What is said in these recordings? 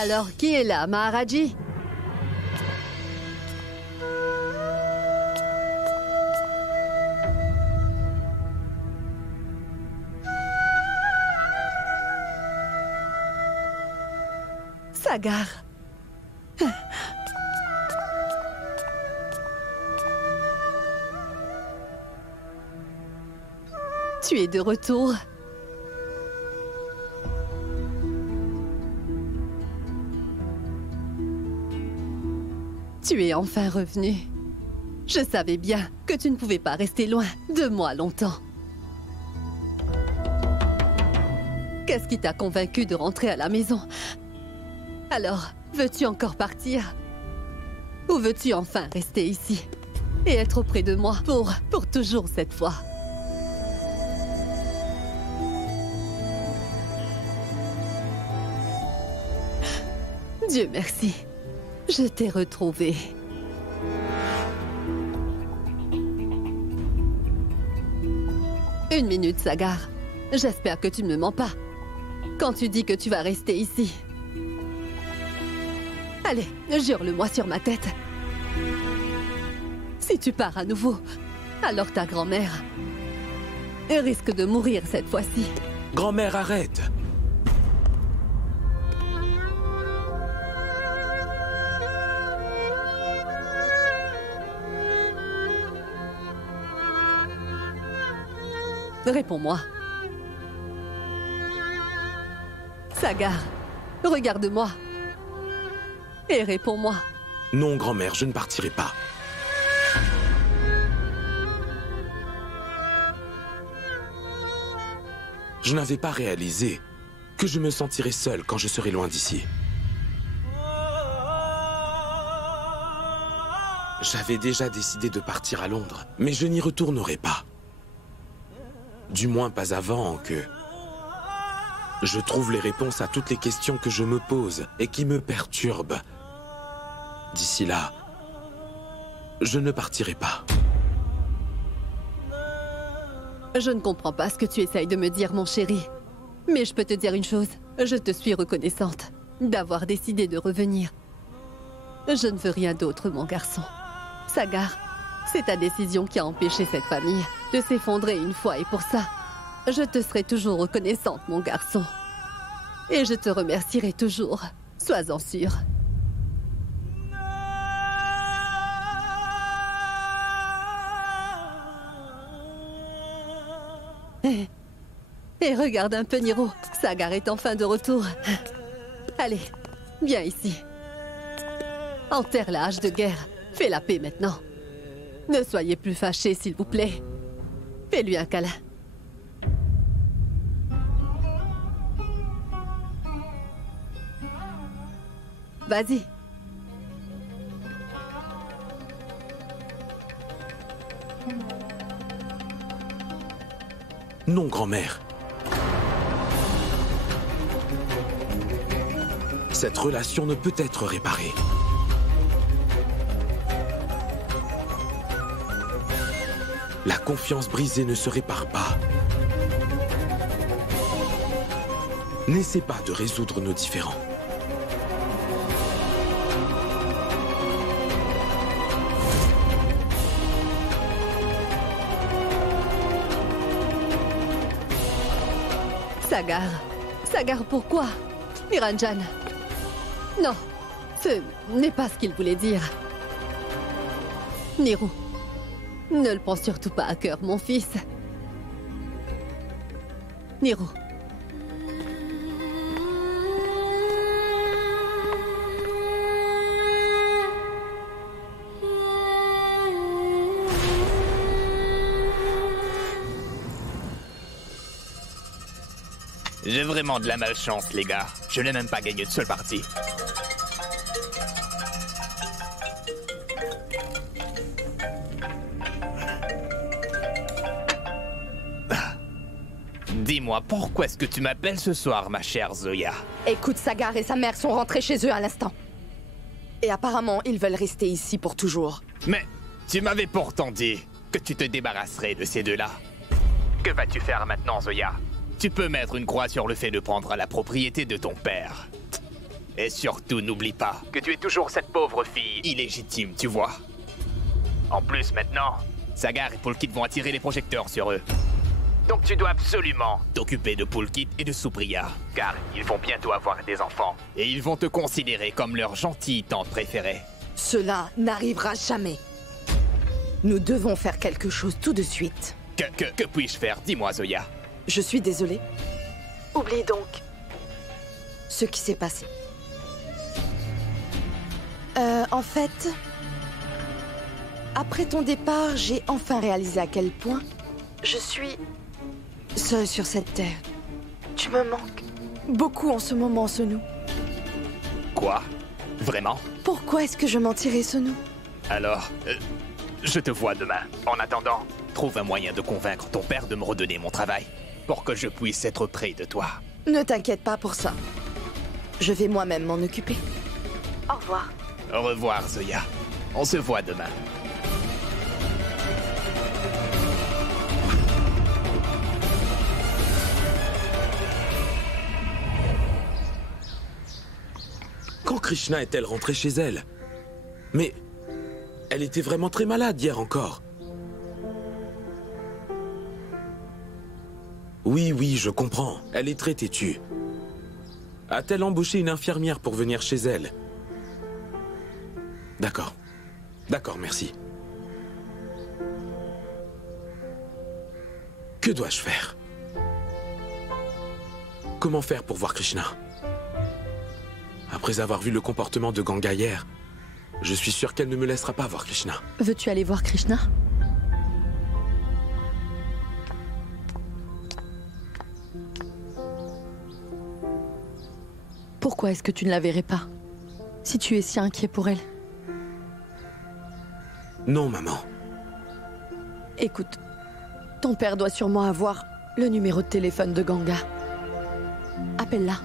Alors, qui est là, Maharaji? Sagar. Tu es de retour. Tu es enfin revenu. Je savais bien que tu ne pouvais pas rester loin de moi longtemps. Qu'est-ce qui t'a convaincu de rentrer à la maison? Alors, veux-tu encore partir? Ou veux-tu enfin rester ici et être auprès de moi pour toujours cette fois? Dieu merci, je t'ai retrouvé. Une minute, Sagar. J'espère que tu ne me mens pas. Quand tu dis que tu vas rester ici. Allez, jure-le-moi sur ma tête. Si tu pars à nouveau, alors ta grand-mère risque de mourir cette fois-ci. Grand-mère, arrête! Réponds-moi. Sagar, regarde-moi. Et réponds-moi. Non, grand-mère, je ne partirai pas. Je n'avais pas réalisé que je me sentirais seul quand je serai loin d'ici. J'avais déjà décidé de partir à Londres, mais je n'y retournerai pas. Du moins pas avant que je trouve les réponses à toutes les questions que je me pose et qui me perturbent. D'ici là, je ne partirai pas. Je ne comprends pas ce que tu essayes de me dire, mon chéri. Mais je peux te dire une chose. Je te suis reconnaissante d'avoir décidé de revenir. Je ne veux rien d'autre, mon garçon. Sagar, c'est ta décision qui a empêché cette famille de s'effondrer une fois et pour ça, je te serai toujours reconnaissante, mon garçon. Et je te remercierai toujours, sois-en sûr. Et regarde un peu, Niro. Sagar est enfin de retour. Allez, viens ici. Enterre la hache de guerre. Fais la paix maintenant. Ne soyez plus fâchés, s'il vous plaît. Fais-lui un câlin. Vas-y. Non, grand-mère. Cette relation ne peut être réparée. La confiance brisée ne se répare pas. N'essaie pas de résoudre nos différends. Sagar. Sagar, pourquoi? Niranjan. Non, ce n'est pas ce qu'il voulait dire. Niro, ne le prends surtout pas à cœur, mon fils. Niro. J'ai vraiment de la malchance, les gars. Je n'ai même pas gagné de seule partie. Dis-moi, pourquoi est-ce que tu m'appelles ce soir, ma chère Zoya? Écoute, Sagar et sa mère sont rentrés chez eux à l'instant. Et apparemment, ils veulent rester ici pour toujours. Mais tu m'avais pourtant dit que tu te débarrasserais de ces deux-là. Que vas-tu faire maintenant, Zoya? Tu peux mettre une croix sur le fait de prendre la propriété de ton père. Et surtout, n'oublie pas que tu es toujours cette pauvre fille illégitime, tu vois. En plus, maintenant, Sagar et Poolkit vont attirer les projecteurs sur eux. Donc tu dois absolument t'occuper de Poolkit et de Supriya, car ils vont bientôt avoir des enfants. Et ils vont te considérer comme leur gentille tante préférée. Cela n'arrivera jamais. Nous devons faire quelque chose tout de suite. Que puis-je faire? Dis-moi, Zoya. Je suis désolée. Oublie donc ce qui s'est passé. En fait, après ton départ, j'ai enfin réalisé à quel point je suis seule sur cette terre. Tu me manques beaucoup en ce moment, Sonu. Quoi? Vraiment? Pourquoi est-ce que je mentirais, Sonu? Alors, je te vois demain. En attendant, trouve un moyen de convaincre ton père de me redonner mon travail, pour que je puisse être près de toi. Ne t'inquiète pas pour ça. Je vais moi-même m'en occuper. Au revoir. Au revoir, Zoya. On se voit demain. Quand Krishna est-elle rentrée chez elle? Mais elle était vraiment très malade hier encore. Oui, je comprends. Elle est très têtue. A-t-elle embauché une infirmière pour venir chez elle? D'accord. D'accord, merci. Que dois-je faire? Comment faire pour voir Krishna? Après avoir vu le comportement de Ganga hier, je suis sûr qu'elle ne me laissera pas voir Krishna. Veux-tu aller voir Krishna? Pourquoi est-ce que tu ne la verrais pas? Si tu es si inquiet pour elle. Non, maman. Écoute, ton père doit sûrement avoir le numéro de téléphone de Ganga. Appelle-la.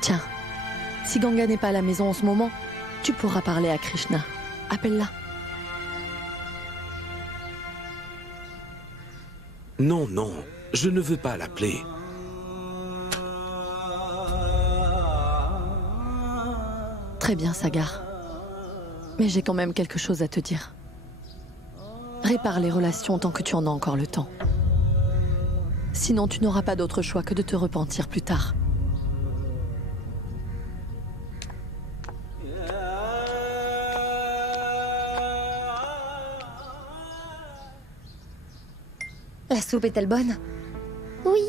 Tiens, si Ganga n'est pas à la maison en ce moment, tu pourras parler à Krishna. Appelle-la. Non, je ne veux pas l'appeler. Très bien, Sagar. Mais j'ai quand même quelque chose à te dire. Répare les relations tant que tu en as encore le temps. Sinon, tu n'auras pas d'autre choix que de te repentir plus tard. La soupe est-elle bonne? Oui.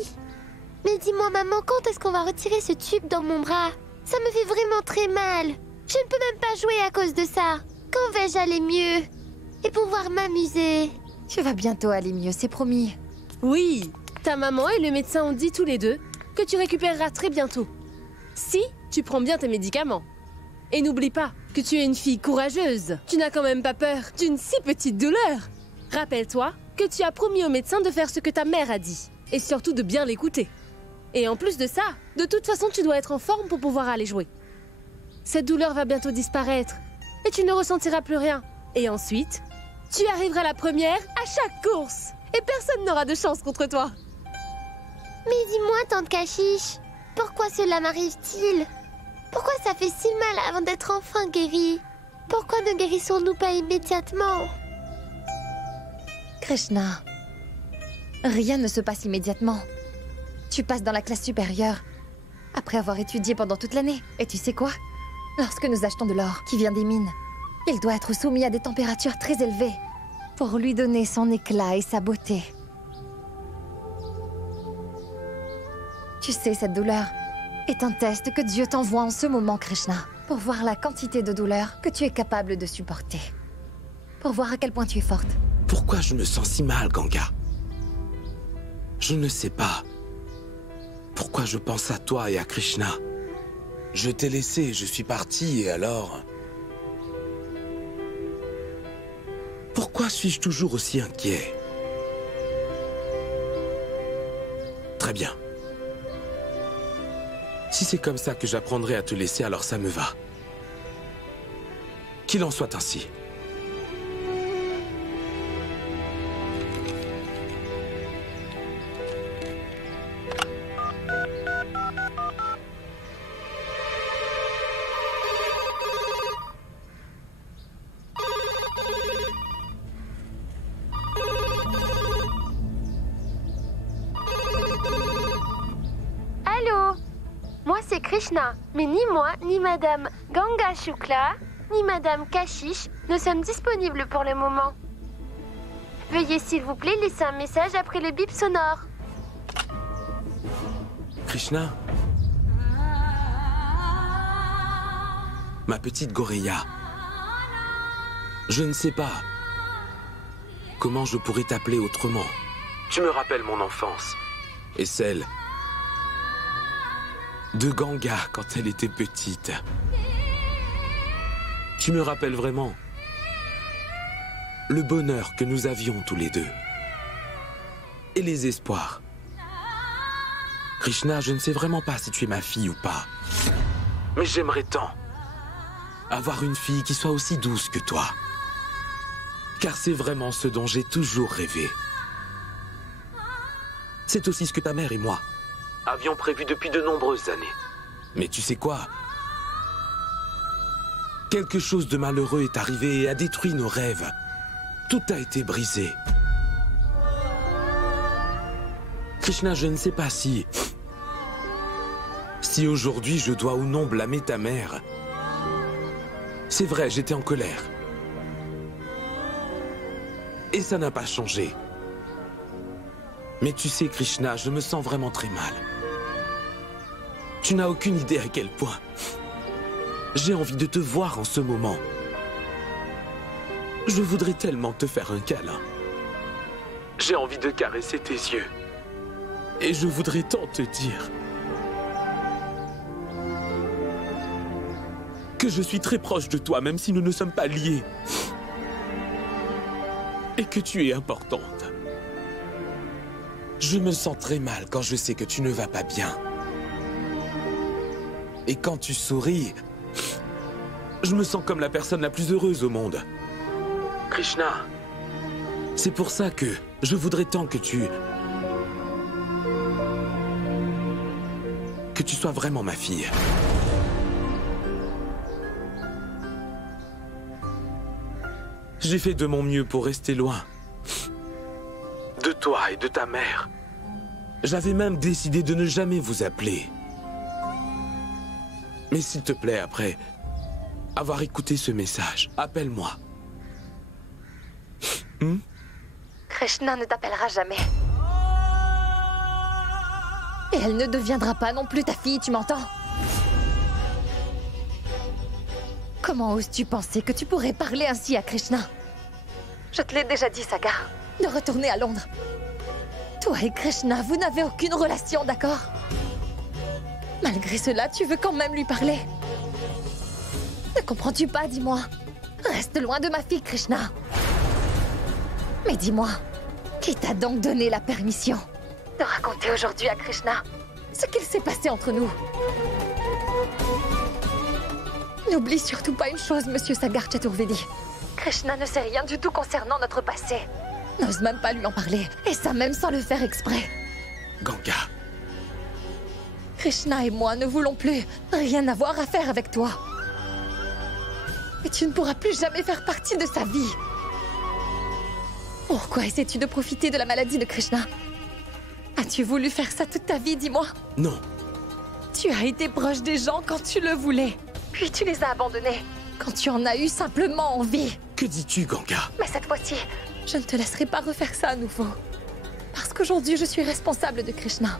Mais dis-moi, maman, quand est-ce qu'on va retirer ce tube dans mon bras? Ça me fait vraiment très mal. Je ne peux même pas jouer à cause de ça. Quand vais-je aller mieux? Et pouvoir m'amuser? Tu vas bientôt aller mieux, c'est promis. Oui, ta maman et le médecin ont dit tous les deux que tu récupéreras très bientôt. Si tu prends bien tes médicaments. Et n'oublie pas que tu es une fille courageuse. Tu n'as quand même pas peur d'une si petite douleur. Rappelle-toi que tu as promis au médecin de faire ce que ta mère a dit. Et surtout de bien l'écouter. Et en plus de ça, de toute façon tu dois être en forme pour pouvoir aller jouer. Cette douleur va bientôt disparaître. Et tu ne ressentiras plus rien. Et ensuite, tu arriveras la première à chaque course. Et personne n'aura de chance contre toi. Mais dis-moi, tante Kashish, pourquoi cela m'arrive-t-il? Pourquoi ça fait si mal avant d'être enfin guérie? Pourquoi ne guérissons-nous pas immédiatement? Krishna, rien ne se passe immédiatement. Tu passes dans la classe supérieure, après avoir étudié pendant toute l'année. Et tu sais quoi? Lorsque nous achetons de l'or qui vient des mines, il doit être soumis à des températures très élevées pour lui donner son éclat et sa beauté. Tu sais, cette douleur est un test que Dieu t'envoie en ce moment, Krishna, pour voir la quantité de douleur que tu es capable de supporter. Pour voir à quel point tu es forte. Pourquoi je me sens si mal, Ganga? Je ne sais pas. Pourquoi je pense à toi et à Krishna? Je t'ai laissé, je suis parti, et alors... Pourquoi suis-je toujours aussi inquiet? Très bien. Si c'est comme ça que j'apprendrai à te laisser, alors ça me va. Qu'il en soit ainsi. Krishna, mais ni moi, ni Madame Ganga Shukla, ni Madame Kashish ne sommes disponibles pour le moment. Veuillez s'il vous plaît laisser un message après le bip sonore. Krishna? Ma petite Goreya. Je ne sais pas comment je pourrais t'appeler autrement. Tu me rappelles mon enfance et celle de Ganga quand elle était petite. Tu me rappelles vraiment le bonheur que nous avions tous les deux et les espoirs. Krishna, je ne sais vraiment pas si tu es ma fille ou pas, mais j'aimerais tant avoir une fille qui soit aussi douce que toi. Car c'est vraiment ce dont j'ai toujours rêvé. C'est aussi ce que ta mère et moi avions prévu depuis de nombreuses années. Mais tu sais quoi? Quelque chose de malheureux est arrivé et a détruit nos rêves. Tout a été brisé. Krishna, je ne sais pas si aujourd'hui je dois ou non blâmer ta mère. C'est vrai, j'étais en colère. Et ça n'a pas changé. Mais tu sais, Krishna, je me sens vraiment très mal. Tu n'as aucune idée à quel point j'ai envie de te voir en ce moment. Je voudrais tellement te faire un câlin. J'ai envie de caresser tes yeux. Et je voudrais tant te dire que je suis très proche de toi, même si nous ne sommes pas liés. Et que tu es importante. Je me sens très mal quand je sais que tu ne vas pas bien. Et quand tu souris, je me sens comme la personne la plus heureuse au monde. Krishna, c'est pour ça que je voudrais tant que tu sois vraiment ma fille. J'ai fait de mon mieux pour rester loin de toi et de ta mère. J'avais même décidé de ne jamais vous appeler. Mais s'il te plaît, après avoir écouté ce message, appelle-moi. Krishna ne t'appellera jamais. Et elle ne deviendra pas non plus ta fille, tu m'entends? Comment oses-tu penser que tu pourrais parler ainsi à Krishna? Je te l'ai déjà dit, Saga, de retourner à Londres. Toi et Krishna, vous n'avez aucune relation, d'accord? Malgré cela, tu veux quand même lui parler. Ne comprends-tu pas, dis-moi? Reste loin de ma fille, Krishna. Mais dis-moi, qui t'a donc donné la permission de raconter aujourd'hui à Krishna ce qu'il s'est passé entre nous? N'oublie surtout pas une chose, Monsieur Sagar Chaturvedi. Krishna ne sait rien du tout concernant notre passé. N'ose même pas lui en parler, et ça même sans le faire exprès. Ganga. Krishna et moi ne voulons plus rien avoir à faire avec toi. Et tu ne pourras plus jamais faire partie de sa vie. Pourquoi essaies-tu de profiter de la maladie de Krishna? As-tu voulu faire ça toute ta vie, dis-moi? Non. Tu as été proche des gens quand tu le voulais. Puis tu les as abandonnés quand tu en as eu simplement envie. Que dis-tu, Ganga? Mais cette fois-ci, je ne te laisserai pas refaire ça à nouveau. Parce qu'aujourd'hui, je suis responsable de Krishna.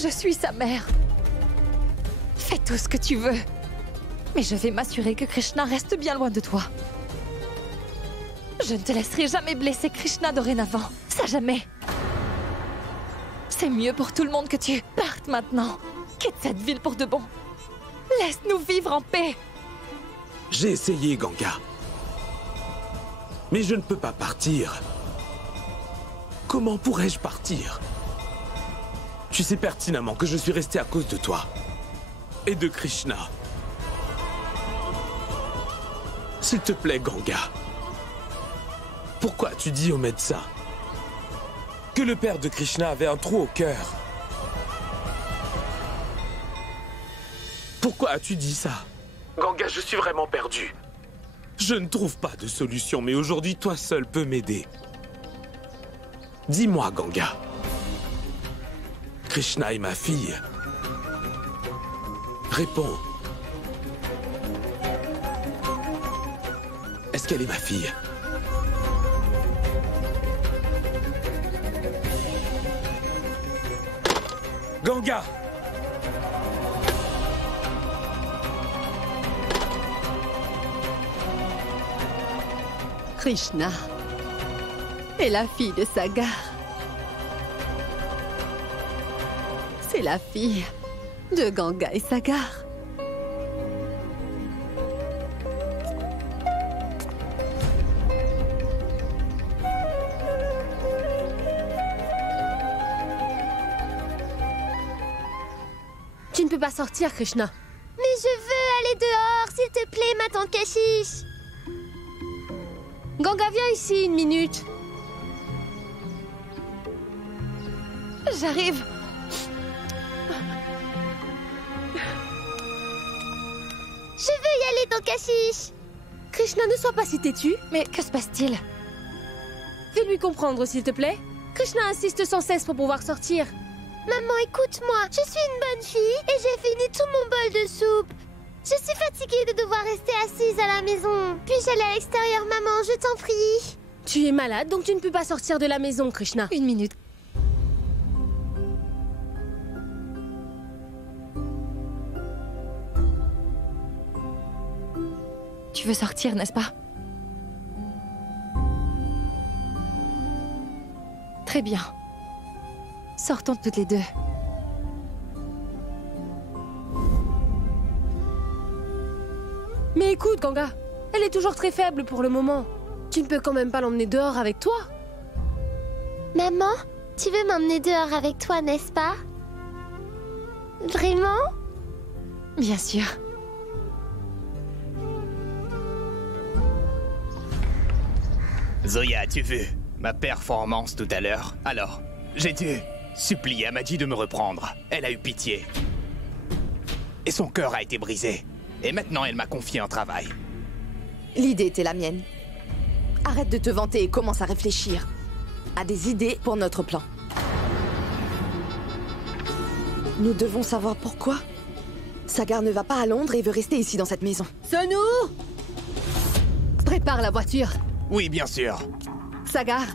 Je suis sa mère. Fais tout ce que tu veux. Mais je vais m'assurer que Krishna reste bien loin de toi. Je ne te laisserai jamais blesser Krishna dorénavant. Ça jamais. C'est mieux pour tout le monde que tu partes maintenant. Quitte cette ville pour de bon. Laisse-nous vivre en paix. J'ai essayé, Ganga. Mais je ne peux pas partir. Comment pourrais-je partir? Tu sais pertinemment que je suis resté à cause de toi. Et de Krishna. S'il te plaît, Ganga. Pourquoi tu dis au médecin que le père de Krishna avait un trou au cœur? Pourquoi as-tu dit ça? Ganga, je suis vraiment perdu. Je ne trouve pas de solution, mais aujourd'hui, toi seul peux m'aider. Dis-moi, Ganga. Krishna est ma fille. Réponds. Est-ce qu'elle est ma fille? Ganga! Krishna est la fille de Sagar. C'est la fille de Ganga et Sagar. Tu ne peux pas sortir, Krishna. Mais je veux aller dehors, s'il te plaît, ma tante Kashish. Ganga, viens ici 1 minute. J'arrive. Je veux y aller, tante Kashish. Krishna, ne sois pas si têtu. Mais que se passe-t-il? Fais-lui comprendre, s'il te plaît. Krishna insiste sans cesse pour pouvoir sortir. Maman, écoute-moi. Je suis une bonne fille et j'ai fini tout mon bol de soupe. Je suis fatiguée de devoir rester assise à la maison. Puis-je aller à l'extérieur, maman, je t'en prie? Tu es malade, donc tu ne peux pas sortir de la maison, Krishna. 1 minute. Tu veux sortir, n'est-ce pas? Très bien. Sortons toutes les deux. Mais écoute, Ganga, elle est toujours très faible pour le moment. Tu ne peux quand même pas l'emmener dehors avec toi. Maman, tu veux m'emmener dehors avec toi, n'est-ce pas? Vraiment? Bien sûr. Zoya, as-tu vu ma performance tout à l'heure? Alors, j'ai dû supplier Amadji de me reprendre. Elle a eu pitié. Et son cœur a été brisé. Et maintenant, elle m'a confié un travail. L'idée était la mienne. Arrête de te vanter et commence à réfléchir à des idées pour notre plan. Nous devons savoir pourquoi Sagar ne va pas à Londres et veut rester ici dans cette maison. Sonu! Prépare la voiture. Oui, bien sûr. Sagar!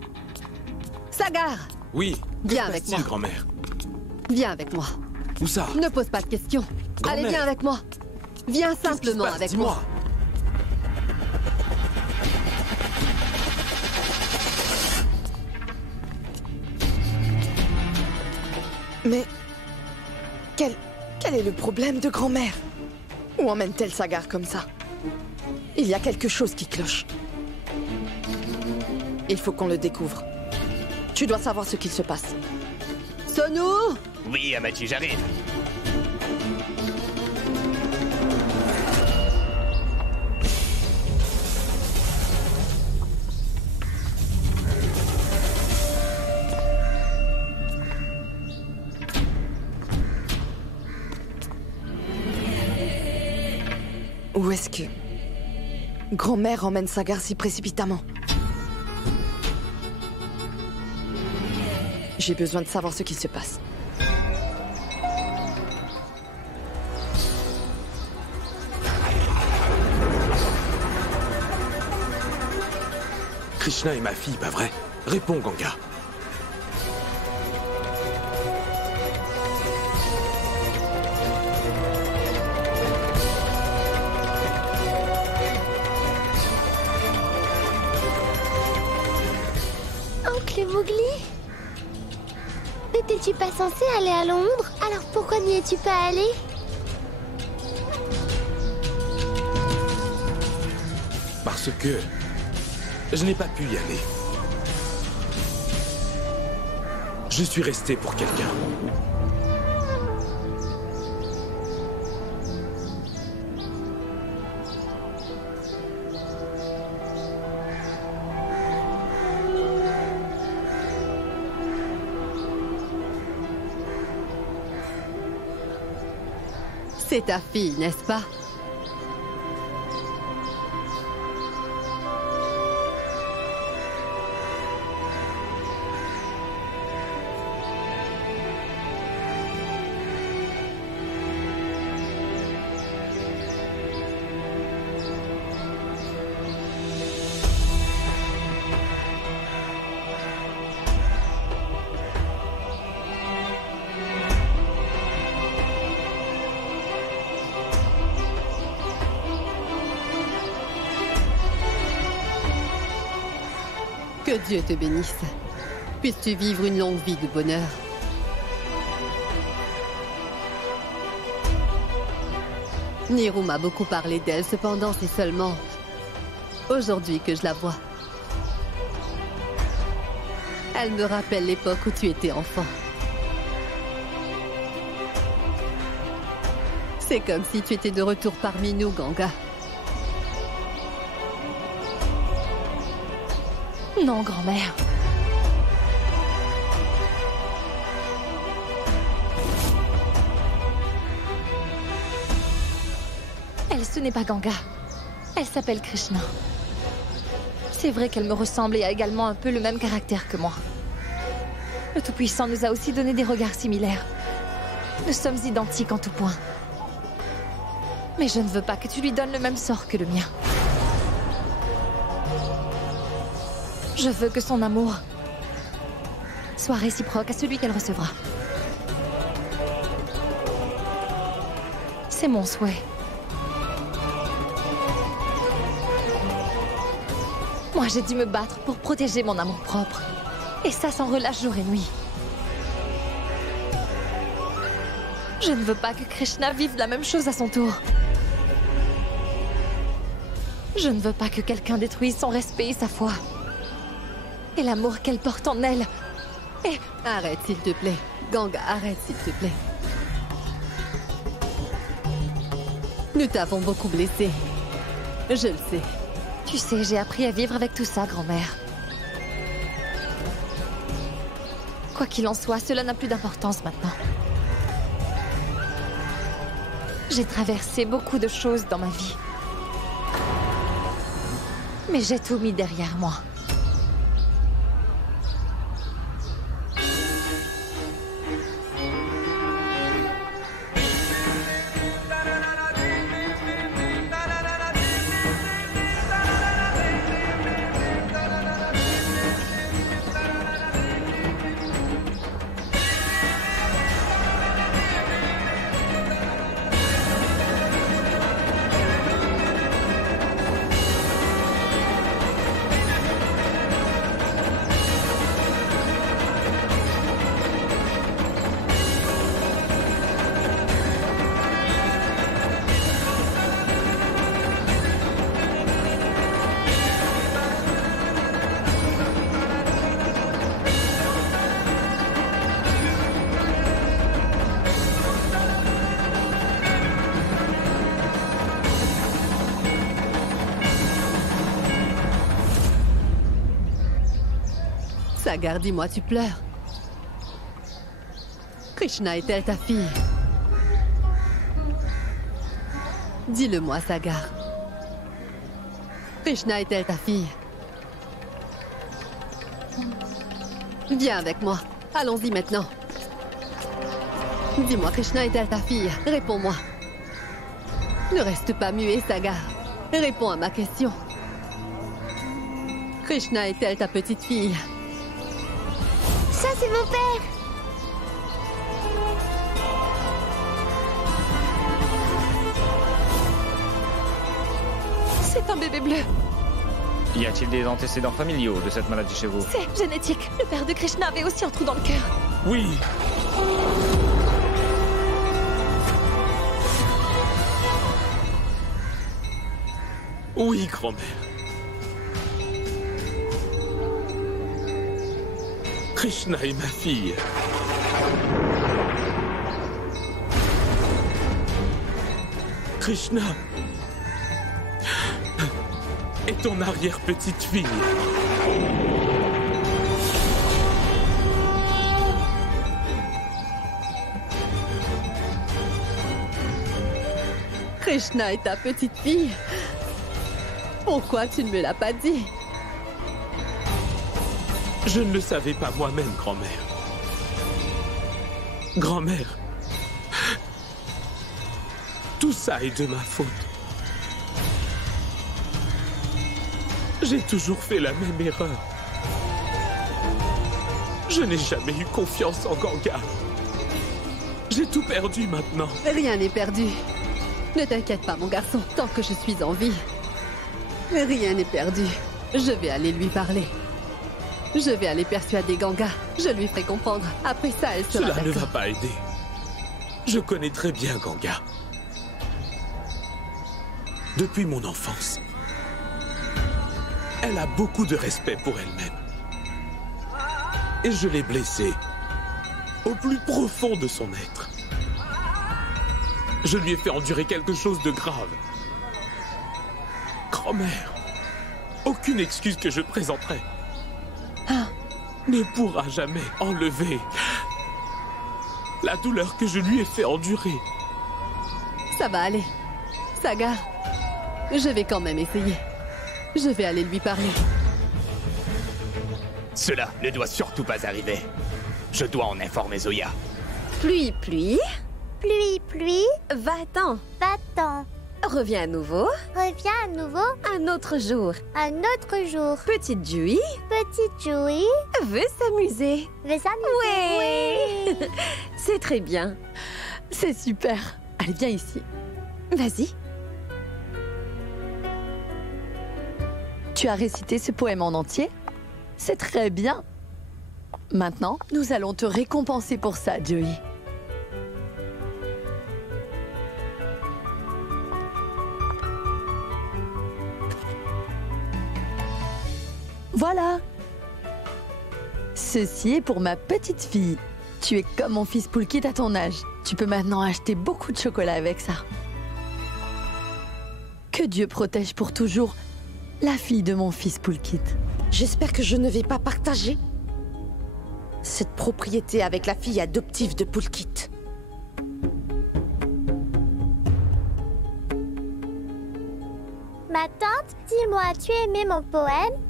Sagar! Oui. Viens Que avec passe-t-il, moi. grand-mère? Viens avec moi. Où ça? Ne pose pas de questions. Grand-mère. Allez, viens avec moi. Viens Qu'est-ce qui se simplement passe? avec Dis-moi. moi. Mais... Quel est le problème de grand-mère? Où emmène-t-elle Sagar comme ça? Il y a quelque chose qui cloche. Il faut qu'on le découvre. Tu dois savoir ce qu'il se passe. Sonu! Oui, Amadji, j'arrive. Où est-ce que... grand-mère emmène Sagar si précipitamment? J'ai besoin de savoir ce qui se passe. Krishna est ma fille, pas vrai? Réponds, Ganga. Oncle Mowgli? N'étais-tu pas censé aller à Londres? Alors pourquoi n'y es-tu pas allé? Parce que... je n'ai pas pu y aller. Je suis resté pour quelqu'un. C'est ta fille, n'est-ce pas? Que Dieu te bénisse. Puisses-tu vivre une longue vie de bonheur. Nirou m'a beaucoup parlé d'elle, cependant c'est seulement aujourd'hui que je la vois. Elle me rappelle l'époque où tu étais enfant. C'est comme si tu étais de retour parmi nous, Ganga. Non, grand-mère. Elle, ce n'est pas Ganga. Elle s'appelle Krishna. C'est vrai qu'elle me ressemble et a également un peu le même caractère que moi. Le Tout-Puissant nous a aussi donné des regards similaires. Nous sommes identiques en tout point. Mais je ne veux pas que tu lui donnes le même sort que le mien. Je veux que son amour soit réciproque à celui qu'elle recevra. C'est mon souhait. Moi, j'ai dû me battre pour protéger mon amour-propre. Et ça sans relâche jour et nuit. Je ne veux pas que Krishna vive la même chose à son tour. Je ne veux pas que quelqu'un détruise son respect et sa foi. Et l'amour qu'elle porte en elle. Et... Arrête, s'il te plaît. Ganga, arrête, s'il te plaît. Nous t'avons beaucoup blessé. Je le sais. Tu sais, j'ai appris à vivre avec tout ça, grand-mère. Quoi qu'il en soit, cela n'a plus d'importance maintenant. J'ai traversé beaucoup de choses dans ma vie. Mais j'ai tout mis derrière moi. Sagar, dis-moi, tu pleures. Krishna est-elle ta fille? Dis-le-moi, Sagar. Krishna est-elle ta fille? Viens avec moi. Allons-y maintenant. Dis-moi, Krishna est-elle ta fille? Réponds-moi. Ne reste pas muet, Sagar. Réponds à ma question. Krishna est-elle ta petite fille? Ça, c'est mon père! C'est un bébé bleu. Y a-t-il des antécédents familiaux de cette maladie chez vous? C'est génétique. Le père de Krishna avait aussi un trou dans le cœur. Oui. Oui, grand-mère. Krishna est ma fille. Krishna est ton arrière-petite-fille. Krishna est ta petite fille? Pourquoi tu ne me l'as pas dit? Je ne le savais pas moi-même, grand-mère. Grand-mère, tout ça est de ma faute. J'ai toujours fait la même erreur. Je n'ai jamais eu confiance en Ganga. J'ai tout perdu maintenant. Rien n'est perdu. Ne t'inquiète pas, mon garçon, tant que je suis en vie. Rien n'est perdu. Je vais aller lui parler. Je vais aller persuader Ganga. Je lui ferai comprendre. Après ça, elle sera Cela ne va d'accord. pas aider. Je connais très bien Ganga. Depuis mon enfance, elle a beaucoup de respect pour elle-même. Et je l'ai blessée au plus profond de son être. Je lui ai fait endurer quelque chose de grave. Grand-mère, aucune excuse que je présenterai ne pourra jamais enlever la douleur que je lui ai fait endurer. Ça va aller. Sagar, je vais quand même essayer. Je vais aller lui parler. Cela ne doit surtout pas arriver. Je dois en informer Zoya. Pluie, pluie. Pluie, pluie, Va-t'en. va-t'en. Reviens à nouveau. Reviens à nouveau Un autre jour. un autre jour. Petite Jui Petite Joey veut s'amuser. veut s'amuser. Ouais. C'est très bien. C'est super. Allez, viens ici. Vas-y. Tu as récité ce poème en entier? C'est très bien. Maintenant, nous allons te récompenser pour ça, Joey. Voilà. Ceci est pour ma petite fille. Tu es comme mon fils Poulkit à ton âge. Tu peux maintenant acheter beaucoup de chocolat avec ça. Que Dieu protège pour toujours la fille de mon fils Poulkit. J'espère que je ne vais pas partager cette propriété avec la fille adoptive de Poulkit. Ma tante, dis-moi, tu as aimé mon poème?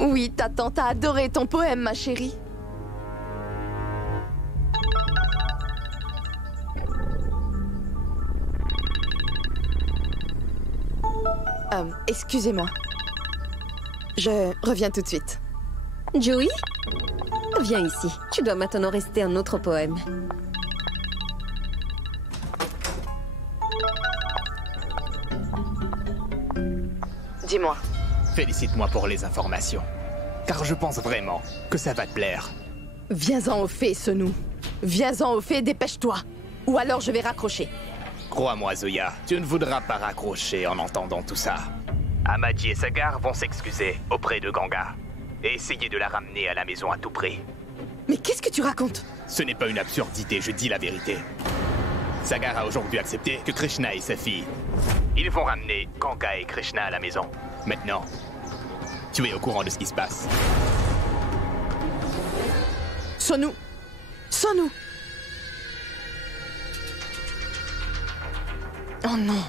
Oui, ta tante a adoré ton poème, ma chérie. Excusez-moi. Je reviens tout de suite. Joey, viens ici. Tu dois maintenant réciter un autre poème. Dis-moi. Félicite-moi pour les informations. Car je pense vraiment que ça va te plaire. Viens-en au fait, Sonou. Viens-en au fait, dépêche-toi. Ou alors je vais raccrocher. Crois-moi, Zoya, tu ne voudras pas raccrocher en entendant tout ça. Amadi et Sagar vont s'excuser auprès de Ganga et essayer de la ramener à la maison à tout prix. Mais qu'est-ce que tu racontes? Ce n'est pas une absurdité, je dis la vérité. Sagar a aujourd'hui accepté que Krishna et sa fille. Ils vont ramener Ganga et Krishna à la maison. Maintenant, tu es au courant de ce qui se passe. Sonou! Sonou! Oh non!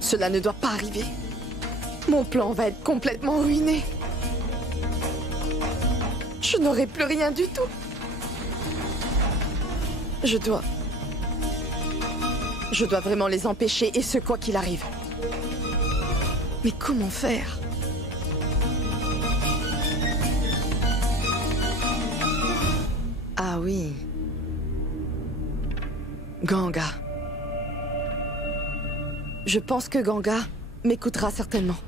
Cela ne doit pas arriver. Mon plan va être complètement ruiné. Je n'aurai plus rien du tout. Je dois vraiment les empêcher, et ce quoi qu'il arrive. Mais comment faire? Ah oui. Ganga. Je pense que Ganga m'écoutera certainement.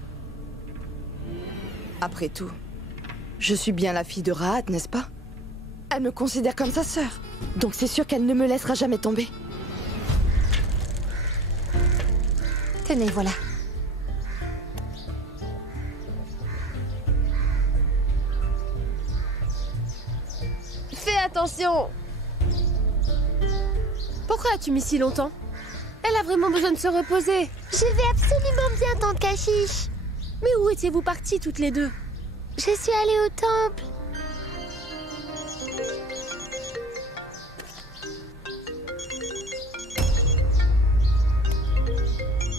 Après tout, je suis bien la fille de Rahat, n'est-ce pas? Elle me considère comme sa sœur. Donc c'est sûr qu'elle ne me laissera jamais tomber. Tenez, voilà. Fais attention! Pourquoi as-tu mis si longtemps? Elle a vraiment besoin de se reposer. Je vais absolument bien, tante Kashish. Mais où étiez-vous partis toutes les deux? Je suis allée au temple.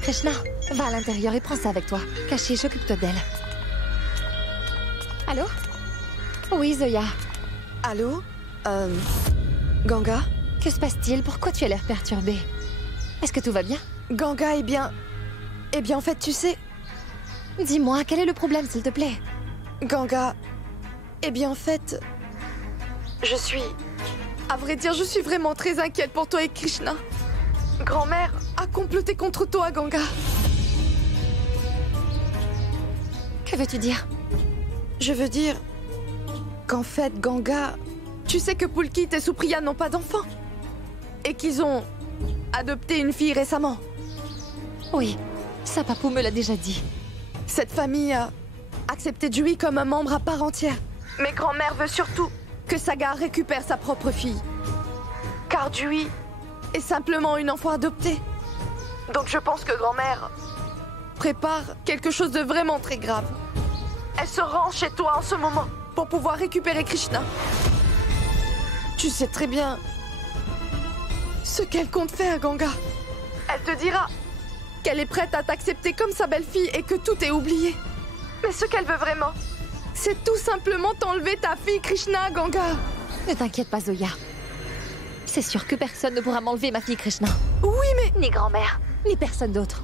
Krishna, va à l'intérieur et prends ça avec toi. Kashish, occupe-toi d'elle. Allô? Oui, Zoya. Allô? Ganga? Que se passe-t-il? Pourquoi tu as l'air perturbée? Est-ce que tout va bien? Ganga, eh bien, en fait, tu sais... Dis-moi, quel est le problème, s'il te plaît? Ganga, eh bien, en fait... Je suis... À vrai dire, je suis vraiment très inquiète pour toi et Krishna. Grand-mère a comploté contre toi, Ganga. Que veux-tu dire? Je veux dire qu'en fait, Ganga, tu sais que Pulkit et Supriya n'ont pas d'enfant. Et qu'ils ont adopté une fille récemment. Oui, sa papou me l'a déjà dit. Cette famille a accepté Dewey comme un membre à part entière. Mais grand-mère veut surtout que Sagar récupère sa propre fille. Car Dewey est simplement une enfant adoptée. Donc je pense que grand-mère prépare quelque chose de vraiment très grave. Elle se rend chez toi en ce moment pour pouvoir récupérer Krishna. Tu sais très bien ce qu'elle compte faire, Ganga. Elle te dira qu'elle est prête à t'accepter comme sa belle-fille et que tout est oublié. Mais ce qu'elle veut vraiment, c'est tout simplement t'enlever ta fille Krishna, Ganga. Ne t'inquiète pas, Zoya. C'est sûr que personne ne pourra m'enlever ma fille Krishna. Oui, mais... Ni grand-mère, ni personne d'autre.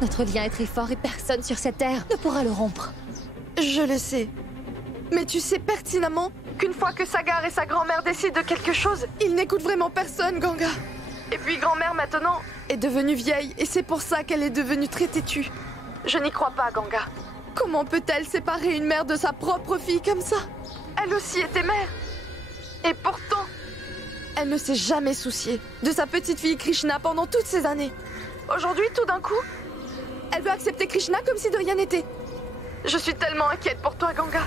Notre lien est très fort et personne sur cette terre ne pourra le rompre. Je le sais. Mais tu sais pertinemment qu'une fois que Sagar et sa grand-mère décident de quelque chose, ils n'écoutent vraiment personne, Ganga. Et puis grand-mère maintenant est devenue vieille et c'est pour ça qu'elle est devenue très têtue. Je n'y crois pas, Ganga. Comment peut-elle séparer une mère de sa propre fille comme ça? Elle aussi était mère. Et pourtant, elle ne s'est jamais souciée de sa petite fille Krishna pendant toutes ces années. Aujourd'hui, tout d'un coup, elle veut accepter Krishna comme si de rien n'était. Je suis tellement inquiète pour toi, Ganga.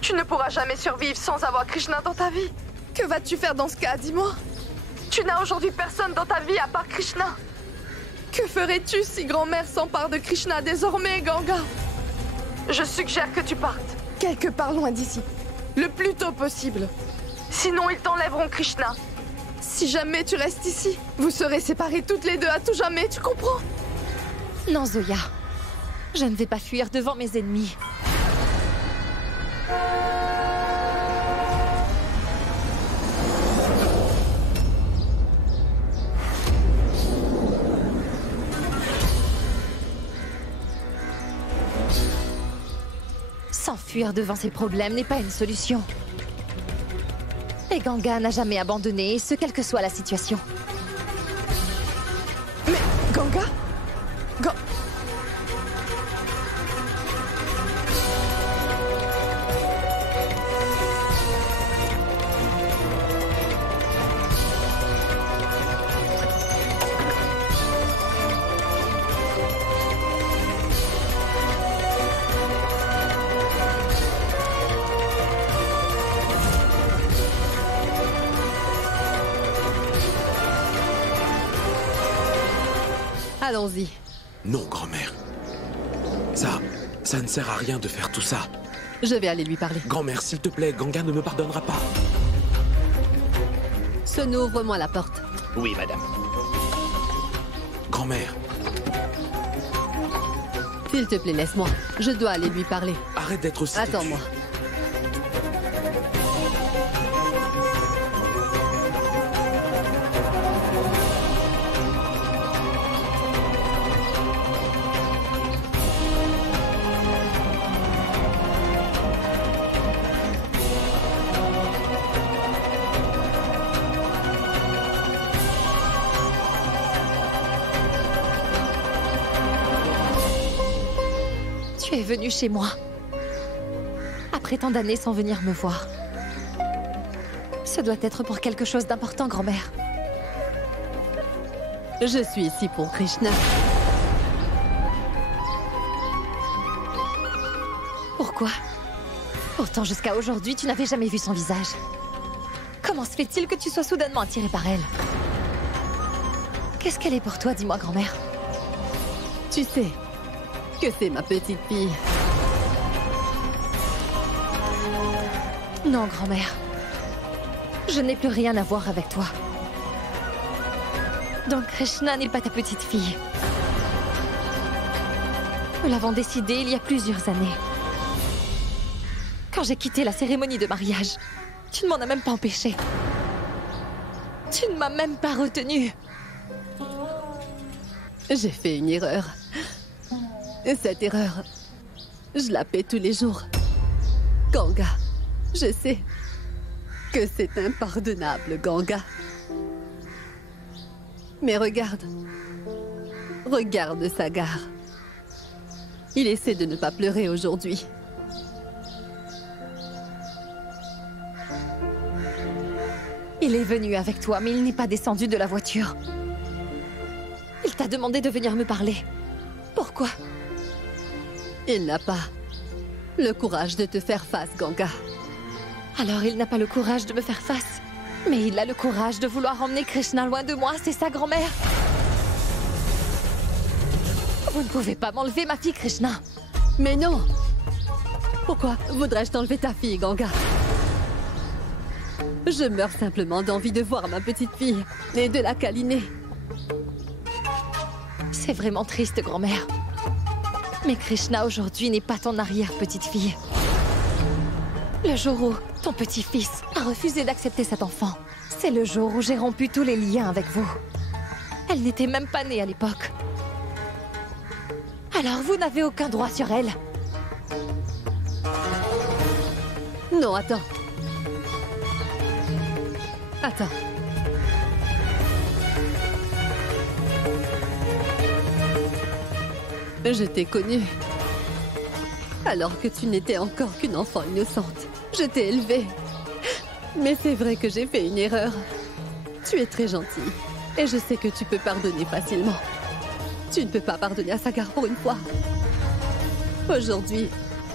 Tu ne pourras jamais survivre sans avoir Krishna dans ta vie. Que vas-tu faire dans ce cas, dis-moi? Tu n'as aujourd'hui personne dans ta vie à part Krishna. Que ferais-tu si grand-mère s'empare de Krishna désormais, Ganga? Je suggère que tu partes, quelque part loin d'ici, le plus tôt possible. Sinon, ils t'enlèveront Krishna. Si jamais tu restes ici, vous serez séparés toutes les deux à tout jamais, tu comprends? Non, Zoya. Je ne vais pas fuir devant mes ennemis. S'enfuir devant ses problèmes n'est pas une solution. Et Ganga n'a jamais abandonné, ce quelle que soit la situation. Mais Ganga? Allons-y. Non, grand-mère. Ça ne sert à rien de faire tout ça. Je vais aller lui parler. Grand-mère, s'il te plaît, Ganga ne me pardonnera pas. Sonu, ouvre-moi la porte. Oui, madame. Grand-mère. S'il te plaît, laisse-moi. Je dois aller lui parler. Arrête d'être aussi Attends-moi. Tu es venu chez moi. Après tant d'années sans venir me voir. Ce doit être pour quelque chose d'important, grand-mère. Je suis ici pour Krishna. Pourquoi? Pourtant, jusqu'à aujourd'hui, tu n'avais jamais vu son visage. Comment se fait-il que tu sois soudainement attiré par elle? Qu'est-ce qu'elle est pour toi, dis-moi, grand-mère? Tu sais que c'est ma petite fille. Non, grand-mère. Je n'ai plus rien à voir avec toi. Donc Krishna n'est pas ta petite fille. Nous l'avons décidé il y a plusieurs années. Quand j'ai quitté la cérémonie de mariage, tu ne m'en as même pas empêché. Tu ne m'as même pas retenue. J'ai fait une erreur. Et cette erreur, je la paie tous les jours. Ganga, je sais que c'est impardonnable, Ganga. Mais regarde. Regarde Sagar. Il essaie de ne pas pleurer aujourd'hui. Il est venu avec toi, mais il n'est pas descendu de la voiture. Il t'a demandé de venir me parler. Pourquoi? Il n'a pas le courage de te faire face, Ganga. Alors il n'a pas le courage de me faire face. Mais il a le courage de vouloir emmener Krishna loin de moi, c'est sa grand-mère. Vous ne pouvez pas m'enlever ma fille, Krishna. Mais non! Pourquoi voudrais-je t'enlever ta fille, Ganga? Je meurs simplement d'envie de voir ma petite fille et de la câliner. C'est vraiment triste, grand-mère. Mais Krishna aujourd'hui n'est pas ton arrière-petite-fille. Le jour où ton petit-fils a refusé d'accepter cet enfant, c'est le jour où j'ai rompu tous les liens avec vous. Elle n'était même pas née à l'époque. Alors vous n'avez aucun droit sur elle. Non, attends. Attends. Je t'ai connue. Alors que tu n'étais encore qu'une enfant innocente. Je t'ai élevée. Mais c'est vrai que j'ai fait une erreur. Tu es très gentille. Et je sais que tu peux pardonner facilement. Tu ne peux pas pardonner à Sagar pour une fois. Aujourd'hui,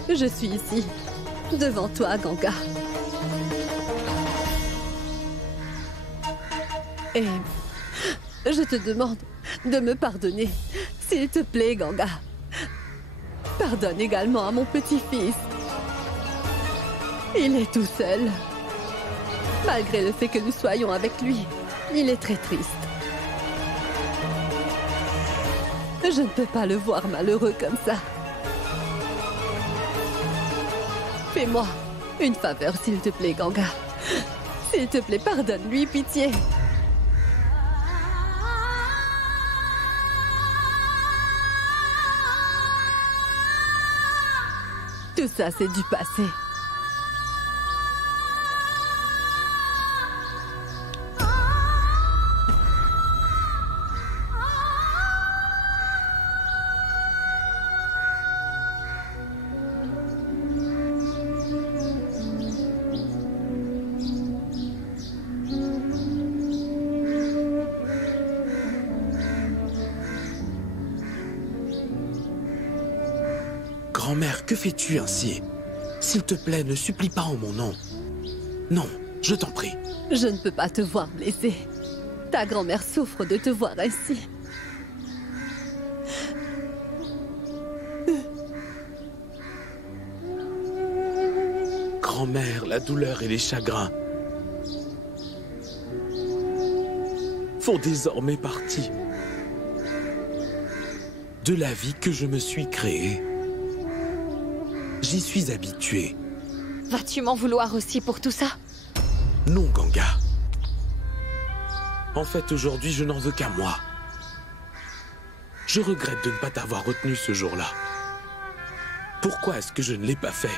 je suis ici, devant toi, Ganga. Et je te demande de me pardonner, s'il te plaît, Ganga. Pardonne également à mon petit-fils. Il est tout seul. Malgré le fait que nous soyons avec lui, il est très triste. Je ne peux pas le voir malheureux comme ça. Fais-moi une faveur, s'il te plaît, Ganga. S'il te plaît, pardonne-lui, pitié. Tout ça, c'est du passé. Grand-mère, que fais-tu ainsi? S'il te plaît, ne supplie pas en mon nom. Non, je t'en prie. Je ne peux pas te voir blessée. Ta grand-mère souffre de te voir ainsi. Grand-mère, la douleur et les chagrins font désormais partie de la vie que je me suis créée. J'y suis habitué. Vas-tu m'en vouloir aussi pour tout ça? Non, Ganga. En fait, aujourd'hui, je n'en veux qu'à moi. Je regrette de ne pas t'avoir retenu ce jour-là. Pourquoi est-ce que je ne l'ai pas fait?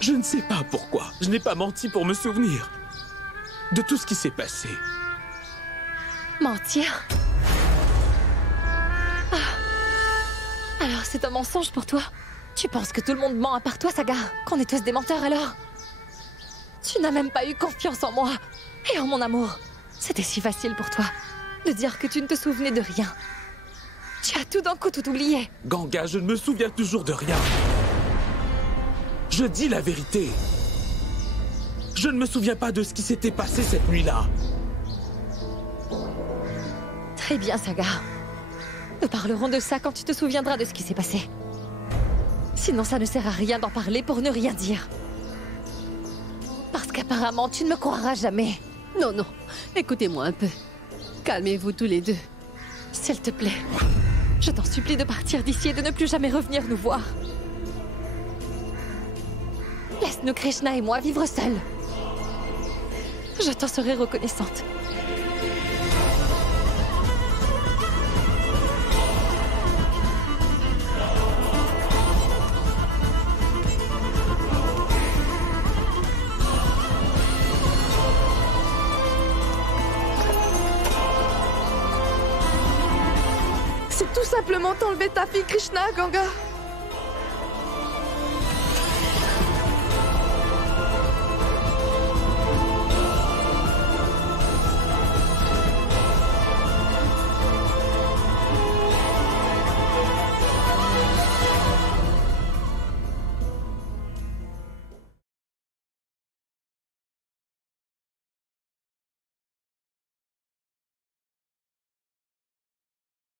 Je ne sais pas pourquoi. Je n'ai pas menti pour me souvenir de tout ce qui s'est passé. Mentir? Alors c'est un mensonge pour toi? Tu penses que tout le monde ment à part toi, Sagar? Qu'on est tous des menteurs alors? Tu n'as même pas eu confiance en moi et en mon amour. C'était si facile pour toi de dire que tu ne te souvenais de rien. Tu as tout d'un coup tout oublié. Ganga, je ne me souviens toujours de rien. Je dis la vérité. Je ne me souviens pas de ce qui s'était passé cette nuit-là. Très bien, Sagar. Nous parlerons de ça quand tu te souviendras de ce qui s'est passé. Sinon, ça ne sert à rien d'en parler pour ne rien dire. Parce qu'apparemment, tu ne me croiras jamais. Non, non. Écoutez-moi un peu. Calmez-vous tous les deux. S'il te plaît, je t'en supplie de partir d'ici et de ne plus jamais revenir nous voir. Laisse-nous, Krishna et moi, vivre seuls. Je t'en serai reconnaissante. tout simplement t'enlever ta fille Krishna, Ganga.